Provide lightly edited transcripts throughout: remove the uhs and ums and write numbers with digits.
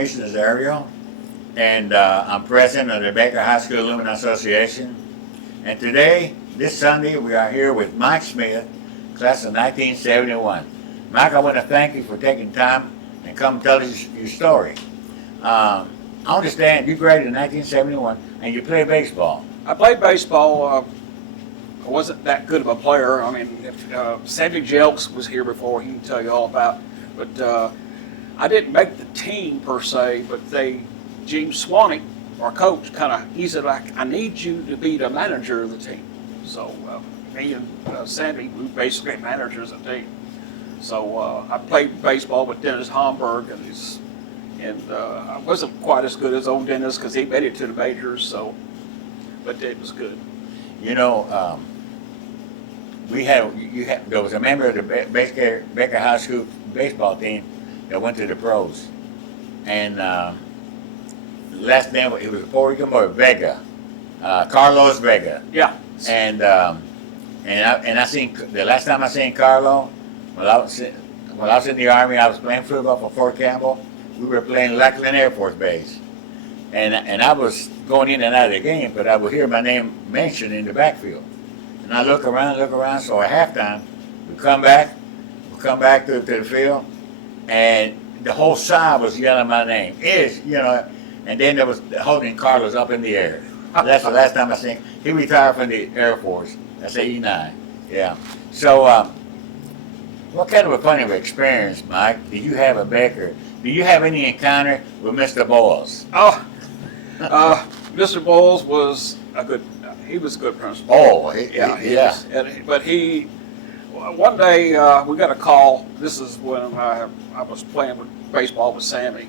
information is Ariel, and I'm president of the Baker High School Alumni Association. And today, this Sunday, we are here with Mike Smith, class of 1971. Mike, I want to thank you for taking time and come tell us your story. I understand you graduated in 1971 and you play baseball. I played baseball. I wasn't that good of a player. I mean, if Sandy Jelks was here before, he can tell you all about it. But I didn't make the team per se, but Gene Swanee, our coach, he said, I need you to be the manager of the team. So me and Sandy, we basically managers of the team. So I played baseball with Dennis Homburg, and I wasn't quite as good as old Dennis because he made it to the majors. But it was good. You know, there was a member of the Baker High School baseball team that went to the pros, and last name, it was a Puerto Rican boy, Vega, Carlos Vega. Yeah. And I seen the last time I seen Carlo when I was in the Army. I was playing football for Fort Campbell. We were playing Lackland Air Force Base, and I was going in and out of the game, but I would hear my name mentioned in the backfield. And I look around. So at halftime, we come back to the field, and the whole side was yelling my name. And then there was holding Carlos up in the air. That's the last time I seen him. He retired from the Air Force. That's 89. Yeah. So, what kind of a funny experience, Mike, did you have at Baker? Do you have any encounter with Mr. Boyles? Oh, Mr. Boyles was he was a good principal. Oh, yeah. But one day we got a call. This is when I was playing with baseball with Sammy,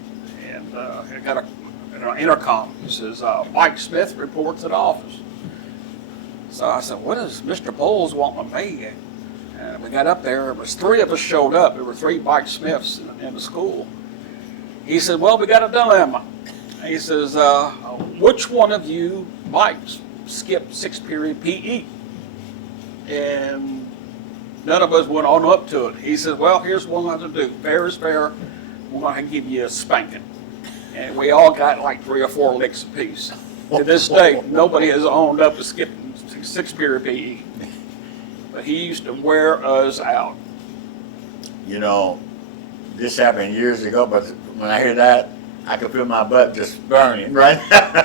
and I got an intercom. He says, Mike Smith reports at office. So I said, what does Mr. Boyles want with me? And we got up there. It was three of us showed up. There were three Mike Smiths in the school. He said, well, we got a dilemma. He says, which one of you might skip 6th period PE? And none of us went on up to it. He said, well, here's what I'm going to do. Fair is fair. We're going to give you a spanking. And we all got like 3 or 4 licks apiece. To this day, nobody has owned up to skipping 6th period PE. But he used to wear us out. You know, this happened years ago, but when I hear that, I can feel my butt just burning, right?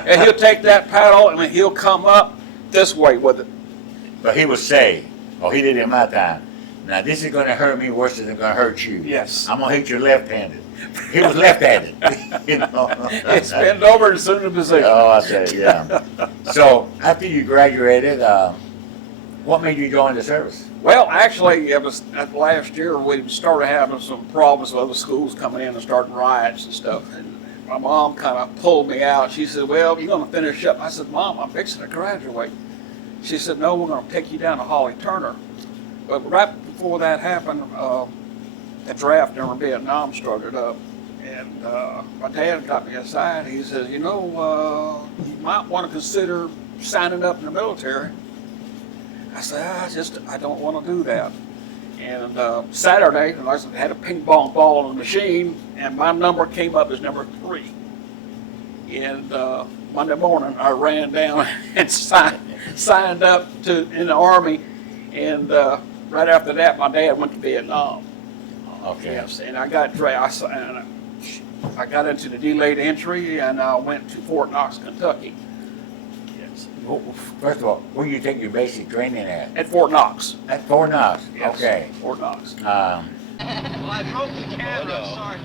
And he'll take that paddle and he'll come up this way with it. But he would say, oh, he did it in my time. Now, this is going to hurt me worse than it's going to hurt you. Yes. I'm going to hit you left-handed. He was left-handed. You know? It's bent over and soon to position. Oh, I said, yeah. So, after you graduated, what made you join the service? Well, actually, it was last year we started having some problems with other schools coming in and starting riots and stuff. And my mom kind of pulled me out. She said, well, you're going to finish up. I said, Mom, I'm fixing to graduate. She said, no, we're going to take you down to Holly Turner. But right before that happened, the draft during Vietnam started up. And my dad got me aside. He said, you might want to consider signing up in the military. I said, I don't want to do that. And Saturday, I had a ping pong ball on the machine, and my number came up as number 3. And Monday morning, I ran down and signed up in the Army. And right after that, my dad went to Vietnam. Okay. Yes, and I got into the delayed entry, and I went to Fort Knox, Kentucky. Yes. Well, first of all, where you take your basic training at? At Fort Knox. At Fort Knox. Yes, okay. Fort Knox. Well, I broke the camera, sorry.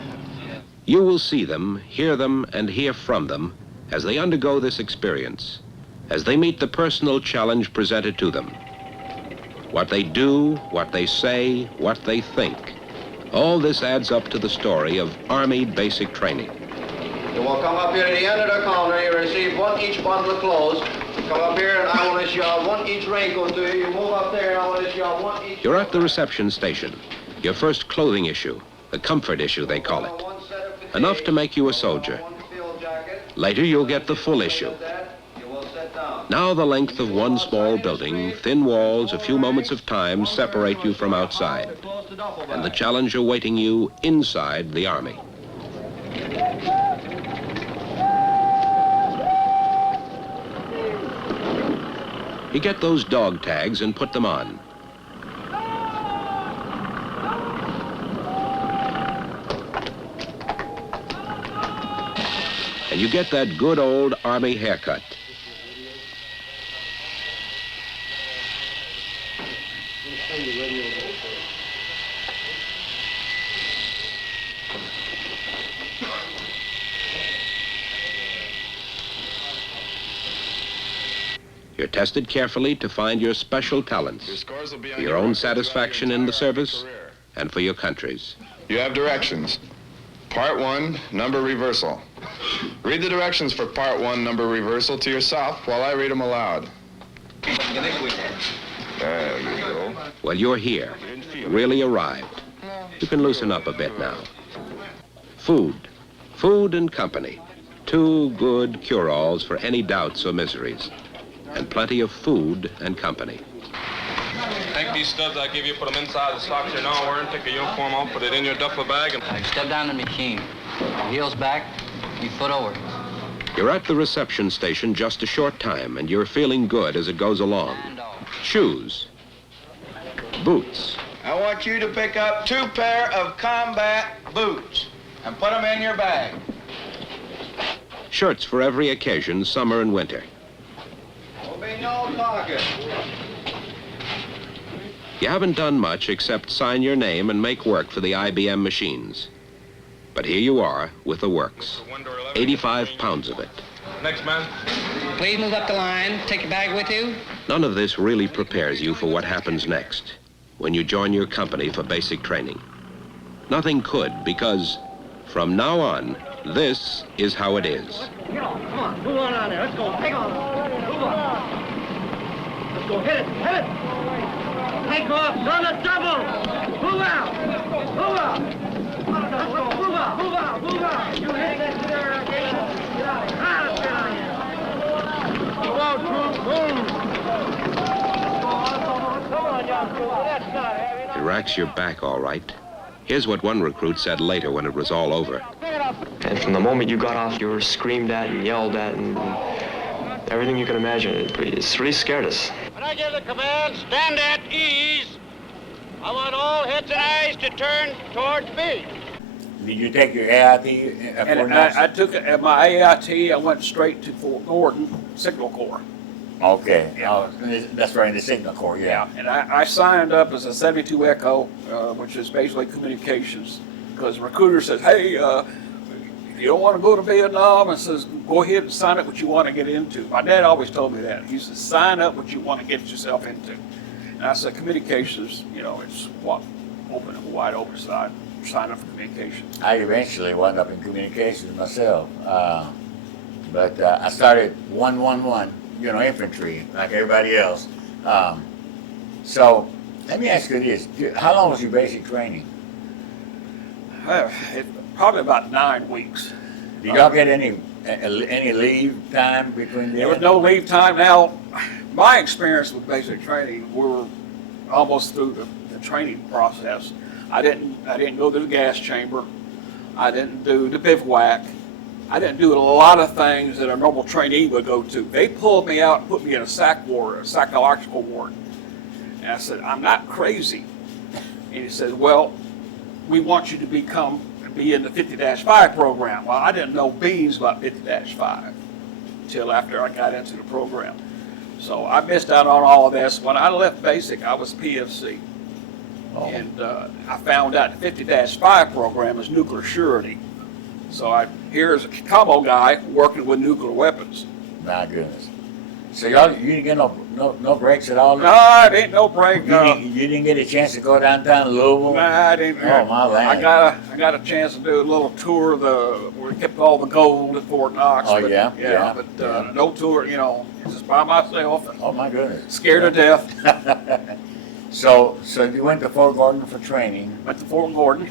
You will see them, hear them, and hear from them as they undergo this experience, as they meet the personal challenge presented to them. What they do, what they say, what they think. All this adds up to the story of Army basic training. You will come up here to the end of the counter. You receive one each bundle of clothes. Come up here and I will issue out one each raincoat to you. You move up there and I will issue out one each... You're at the reception station. Your first clothing issue, the comfort issue they call it. Enough to make you a soldier. Later you'll get the full issue. Now the length of one small building, thin walls, a few moments of time separate you from outside. And the challenge awaiting you inside the Army. You get those dog tags and put them on. And you get that good old Army haircut. You're tested carefully to find your special talents for your own satisfaction in the service and for your country's. You have directions. Part 1, number reversal. Read the directions for Part 1, number reversal to yourself while I read them aloud. There you go. Well, you're here, really arrived. You can loosen up a bit now. Food and company. 2 good cure-alls for any doubts or miseries. And plenty of food and company. Take these studs I give you, put them inside the socks you're now wearing, take a uniform off, put it in your duffel bag, and... Step down the machine. Heels back, your foot over. You're at the reception station just a short time, and you're feeling good as it goes along. Shoes. Boots. I want you to pick up 2 pair of combat boots and put them in your bag. Shirts for every occasion, summer and winter. There'll be no talking. You haven't done much except sign your name and make work for the IBM machines. But here you are with the works. 85 pounds of it. Next man. Please move up the line. Take your bag with you. None of this really prepares you for what happens next when you join your company for basic training. Nothing could, because from now on, this is how it is. Come on, move on out there. Let's go. Take on. Move on. Let's go. Hit it. Take off. On the double. Move out. Let's go. Move out. You hit that there. Get out of here. Let's get out of here. Move out, troop. Move. Come on, young troop. That's not heavy. It racks your back all right. Here's what one recruit said later when it was all over. And from the moment you got off, you were screamed at and yelled at and everything you can imagine. It's really scared us. When I give the command, stand at ease, I want all heads and eyes to turn towards me. Did you take your AIT at Fort And Knox? I took my AIT, I went straight to Fort Gordon Signal Corps. Okay, that's right, in the Signal Corps, yeah. And I signed up as a 72 Echo, which is basically communications. Because the recruiter says, hey, if you don't want to go to Vietnam, it says, go ahead and sign up what you want to get into. My dad always told me that. He said, sign up what you want to get yourself into. And I said, communications, it's wide open, so I signed up for communications. I eventually wound up in communications myself. But I started 111, infantry, like everybody else. So let me ask you this. How long was your basic training? Probably about 9 weeks. Did y'all get any leave time between There was no leave time. Now, my experience with basic training, we were almost through the training process. I didn't go to the gas chamber. I didn't do the bivouac. I didn't do a lot of things that a normal trainee would go to. They pulled me out and put me in a SAC ward, a psychological ward. And I said, I'm not crazy. And he said, well, we want you to be in the 50-5 program. Well, I didn't know beans about 50-5 until after I got into the program. So I missed out on all of this. When I left basic, I was PFC. Oh. And I found out the 50-5 program is nuclear surety. So here's a combo guy working with nuclear weapons. My goodness. So you didn't get no breaks at all? No, it ain't no break. You didn't get a chance to go downtown Louisville? Nah, I didn't. Oh, my land. I got a chance to do a little tour where we kept all the gold at Fort Knox. Oh, but, yeah. But no tour, just by myself. And oh, my goodness. Scared to death. So you went to Fort Gordon for training? Went to Fort Gordon.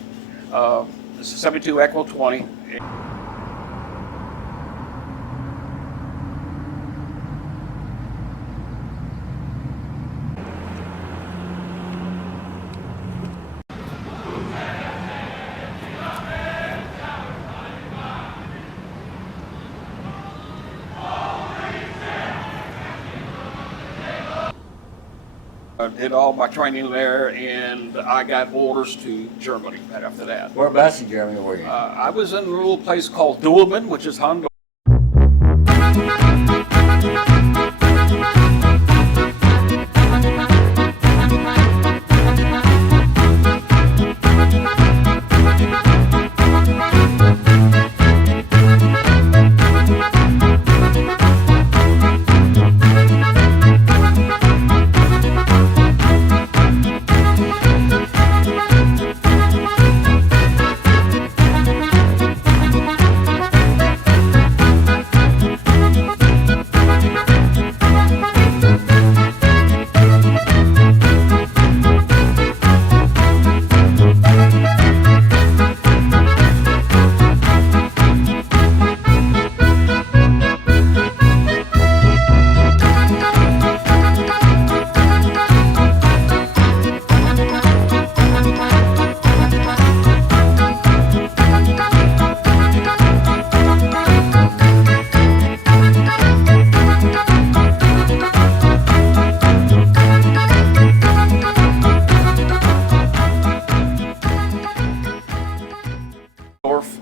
This is 72 Echo 20. I did all my training there, and I got orders to Germany right after that. Whereabouts in Germany were you? I was in a little place called Dülmen, which is Hamburg.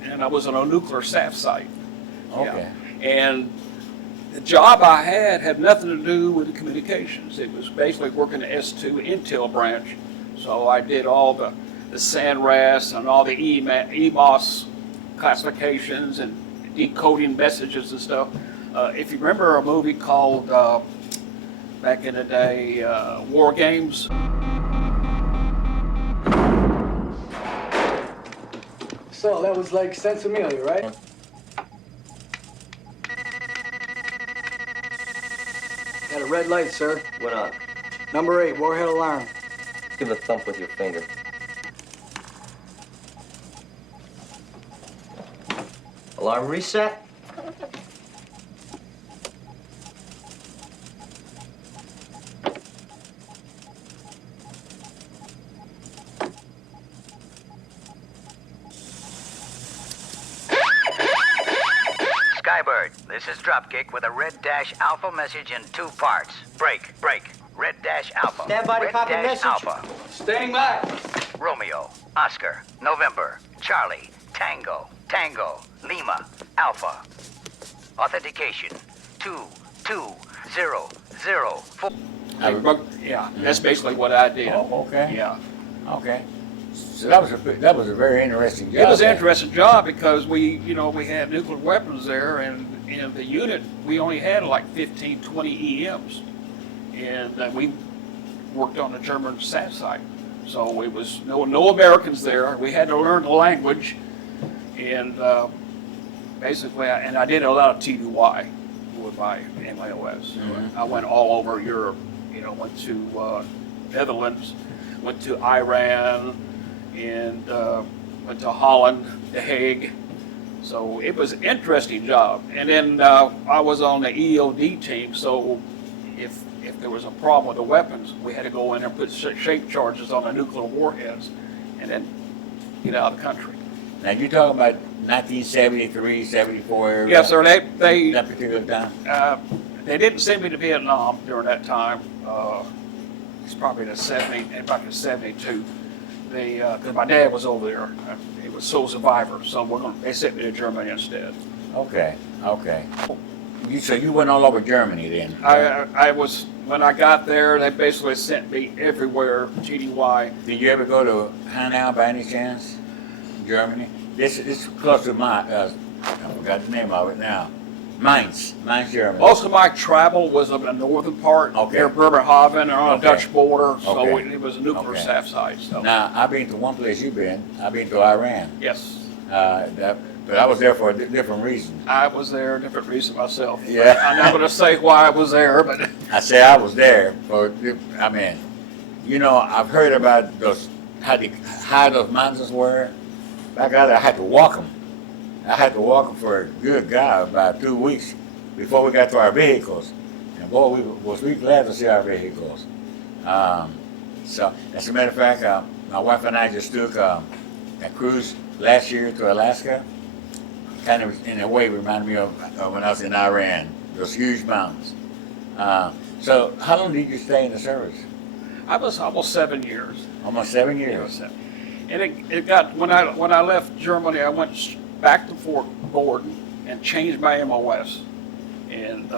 And I was on a nuclear SAF site. Okay. Yeah. And the job I had nothing to do with the communications. It was basically working the S2 Intel branch. So I did all the SANRAS and all the EMOS classifications and decoding messages and stuff. If you remember a movie called, back in the day, War Games. So that was like Sensimilia, right? Got a red light, sir. What on? Number 8, warhead alarm. Give a thump with your finger. Alarm reset? Skybird, this is Dropkick with a Red Dash Alpha message in 2 parts. Break. Red Dash Alpha. Stand by to Red copy Dash message. Alpha. Staying by. Romeo, Oscar, November, Charlie, Tango, Lima, Alpha. Authentication 22004. Yeah, that's basically what I did. Oh, okay. Yeah. Okay. So that was a very interesting job. It was an then. interesting job because we had nuclear weapons there, and in the unit we only had like 15, 20 EMs, and we worked on the German SAF site. So it was no Americans there. We had to learn the language, and basically, I did a lot of TDY with my MIOS. Mm-hmm. I went all over Europe. Went to Netherlands, went to Iran, and went to Holland, The Hague. So it was an interesting job. And then I was on the EOD team, so if there was a problem with the weapons, we had to go in and put shape charges on the nuclear warheads and then get out of the country. Now you're talking about 1973, 74 area? Yes, sir. They that particular time? They didn't send me to Vietnam during that time. It's probably back in 72. Because my dad was over there. He was sole survivor, so they sent me to Germany instead. Okay. So you went all over Germany then? When I got there, they basically sent me everywhere, TDY. Did you ever go to Hanau by any chance? Germany? This is close to I forgot the name of it now. Mainz, Germany. Most of my travel was up in the northern part, near Bremerhaven, or on the Dutch border, so it was a nuclear SAF site. So. Now, I've been to one place you've been. I've been to Iran. Yes. But I was there for a different reason. I was there a different reason myself. Yeah. I'm not going to say why I was there, but... I say I was there for, I've heard about how high those mountains were. I had to walk them. I had to walk them for a good God about 2 weeks before we got to our vehicles. And boy, we glad to see our vehicles. So, as a matter of fact, my wife and I just took a cruise last year to Alaska. Kind of, in a way, reminded me of when I was in Iran, those huge mountains. So, how long did you stay in the service? I was almost 7 years. Almost 7 It years. was 7. And it got, when I left Germany, I went back to Fort Gordon and changed my MOS. And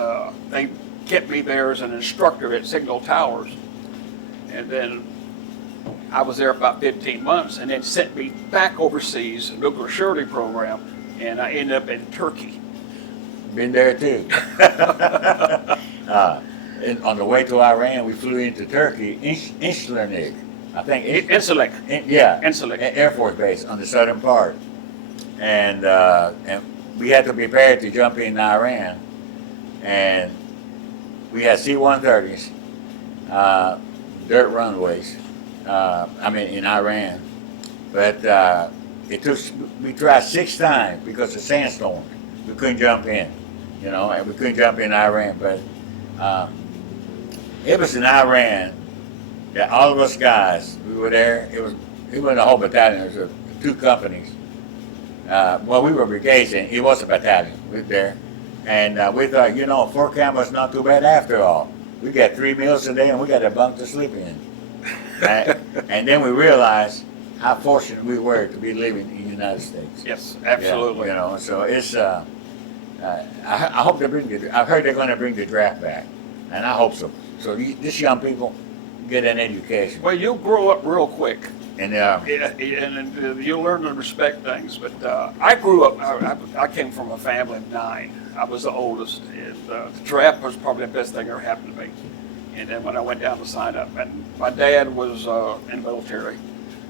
they kept me there as an instructor at Signal Towers. And then I was there about 15 months and then sent me back overseas, nuclear surety program, and I ended up in Turkey. Been there too. And on the way to Iran, we flew into Turkey, Incirlik, I think. Incirlik. Yeah. Incirlik. Air Force Base on the southern part. And we had to be prepared to jump in Iran. And we had C-130s, dirt runways, in Iran. But we tried 6 times because of sandstorm. We couldn't jump in, and we couldn't jump in Iran. But it was in Iran that all of us guys, we were there. We were in a whole battalion. There was 2 companies. We were brigades, and it was a battalion. We were there. And we thought, Fort Campbell's not too bad after all. We got 3 meals a day, and we got a bunk to sleep in. And then we realized how fortunate we were to be living in the United States. Yes, absolutely. Yeah, so it's, I hope I've heard they're going to bring the draft back, and I hope so. So these young people get an education. Well, you'll grow up real quick. And and you'll learn to respect things. But I grew up, I came from a family of 9. I was the oldest, and the draft was probably the best thing that ever happened to me. And then when I went down to sign up, and my dad was in the military,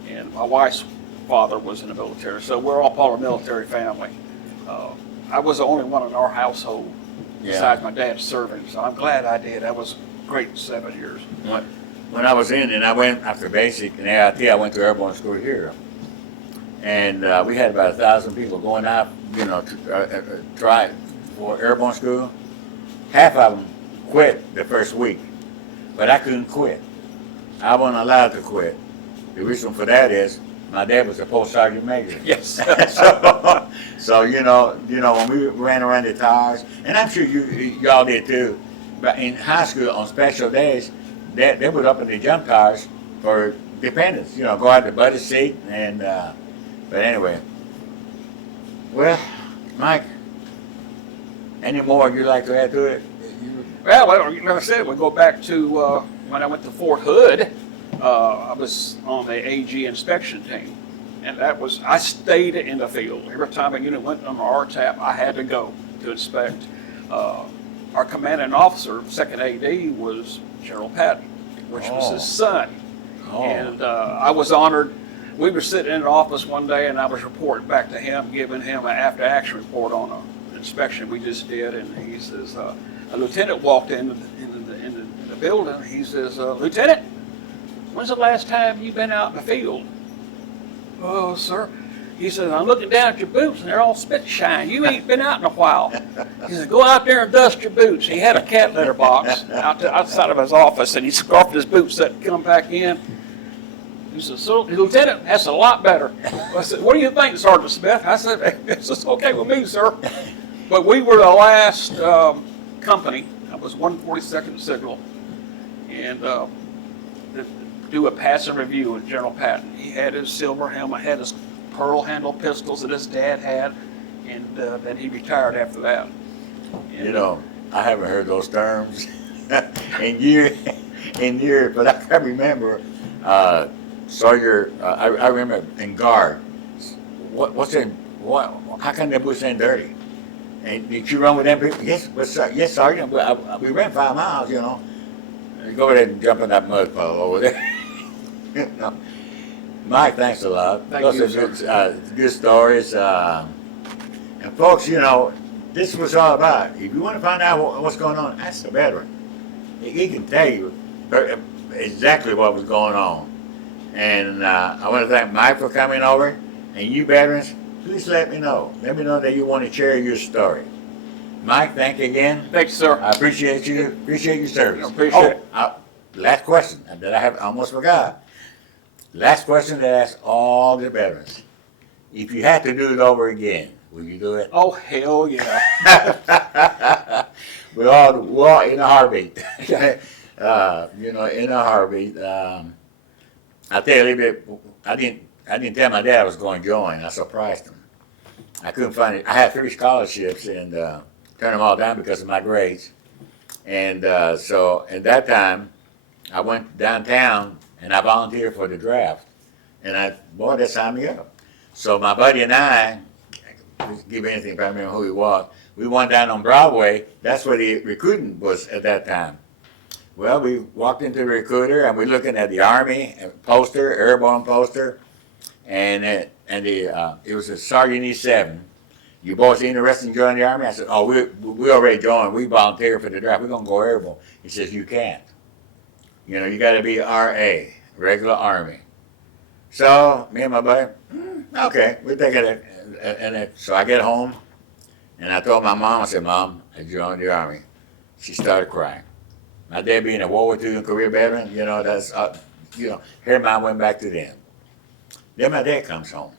and my wife's father was in the military, so we're all part of a military family. I was the only one in our household besides my dad serving, so I'm glad I did. That was great 7 years. When I was in, and I went after basic and AIT, I went to airborne school here. And we had about 1,000 people going out, to try for airborne school. Half of them quit the first week, but I couldn't quit. I wasn't allowed to quit. The reason for that is my dad was a post sergeant major. Yes. so when we ran around the towers, and I'm sure y'all did too, but in high school on special days, they would open the jump towers for dependents, go out the buddy seat, and but anyway. Well, Mike, any more you'd like to add to it? Well, like I said, we go back to when I went to Fort Hood. I was on the AG inspection team, and I stayed in the field. Every time a unit went on the RTAP, I had to go to inspect. Our commanding officer, second AD, was General Patton, which was his son. And I was honored. We were sitting in an office one day, and I was reporting back to him, giving him an after-action report on an inspection we just did. And he says, a lieutenant walked in the building. He says, Lieutenant, when's the last time you've been out in the field? Oh, sir. He says, I'm looking down at your boots, and they're all spit shine. You ain't been out in a while. He says, go out there and dust your boots. He had a cat litter box outside of his office, and he scarfed his boots and come back in. He says, so, Lieutenant, that's a lot better. I said, what do you think, Sergeant Smith? I said, it's okay with me, sir. But we were the last company. I was 142nd Signal, and do a passing review with General Patton. He had his silver helmet, had his pearl handle pistols that his dad had, and then he retired after that. And, I haven't heard those terms in years, but I can remember Sawyer. I remember in guard. How come they were saying dirty? And did you run with them people? Yes, Sergeant. We ran 5 miles. Go over there and jump in that mud puddle over there. Mike, thanks a lot. Those are good stories. And folks, this was all about. If you want to find out what's going on, ask the veteran. He can tell you exactly what was going on. And I want to thank Mike for coming over. And you veterans, please let me know. Let me know that you want to share your story. Mike, thank you again. Thanks, sir. I appreciate you. Appreciate your service. Appreciate it. Last question that I almost forgot. Last question that I ask all the veterans. If you had to do it over again, would you do it? Oh, hell yeah. We're all in a heartbeat. You know, in a heartbeat. I'll tell you a little bit. I didn't tell my dad I was going to join. I surprised him. I couldn't find it. I had 3 scholarships and turned them all down because of my grades. And so at that time, I went downtown and I volunteered for the draft. And boy, that signed me up. So my buddy and I give anything if I remember who he was. We went down on Broadway. That's where the recruiting was at that time. Well, we walked into the recruiter and we're looking at the Army poster, airborne poster, and it was a Sergeant E7. You boys interested in joining the Army? I said, oh, we already joined. We volunteered for the draft. We're going to go airborne. He says, you can't. You know, you got to be RA, regular Army. So me and my buddy, okay, we'll take it. And so I get home, and I told my mom, I said, Mom, I joined the Army. She started crying. My dad being a World War II and career veteran, you know, that's, you know, her mind went back to them. Then my dad comes home.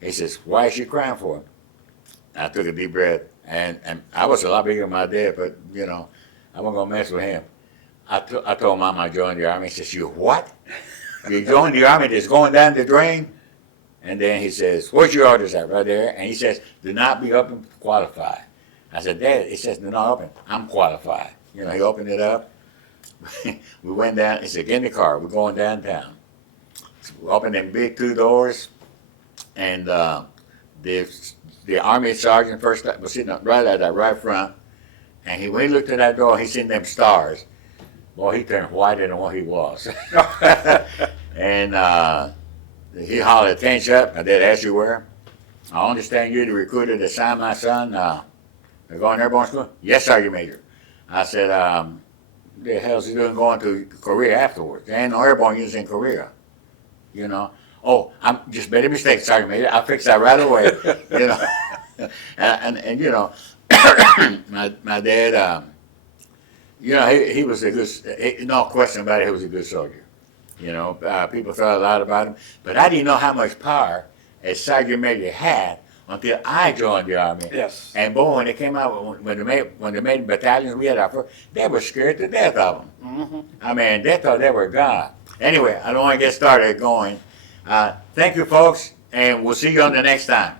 He says, why is she crying for? I took a deep breath, and I was a lot bigger than my dad, but, you know, I wasn't going to mess with him. I told Mom I joined the Army. He says, you what? You joined the Army that's going down the drain? And then he says, where's your orders at? Right there. And he says, do not be open qualified. I said, Dad, it says do not open. I'm qualified. You know, he opened it up. We went down. He said, get in the car. We're going downtown. So we opened them big 2 doors. And the Army sergeant first was sitting up right at that right front. And when he looked at that door, he seen them stars. Boy, he turned whiter than what he was. And he hollered, attention up. My dad asked you where. I understand you're the recruiter that signed my son. They're going to airborne school? Yes, Sergeant Major. I said, the hell's he doing going to Korea afterwards? There ain't no airborne units in Korea. You know? Oh, I'm just made a mistake, Sergeant Major. I'll fix that right away. You know? and you know, my dad, you know, he was a good, no question about it, he was a good soldier. You know, people thought a lot about him, but I didn't know how much power a Sergeant Major had until I joined the Army. Yes. And boy, when they came out, when they made battalions, we had our first, they were scared to death of them. Mm-hmm. I mean, they thought they were God. Anyway, I don't want to get started going. Thank you, folks, and we'll see you on the next time.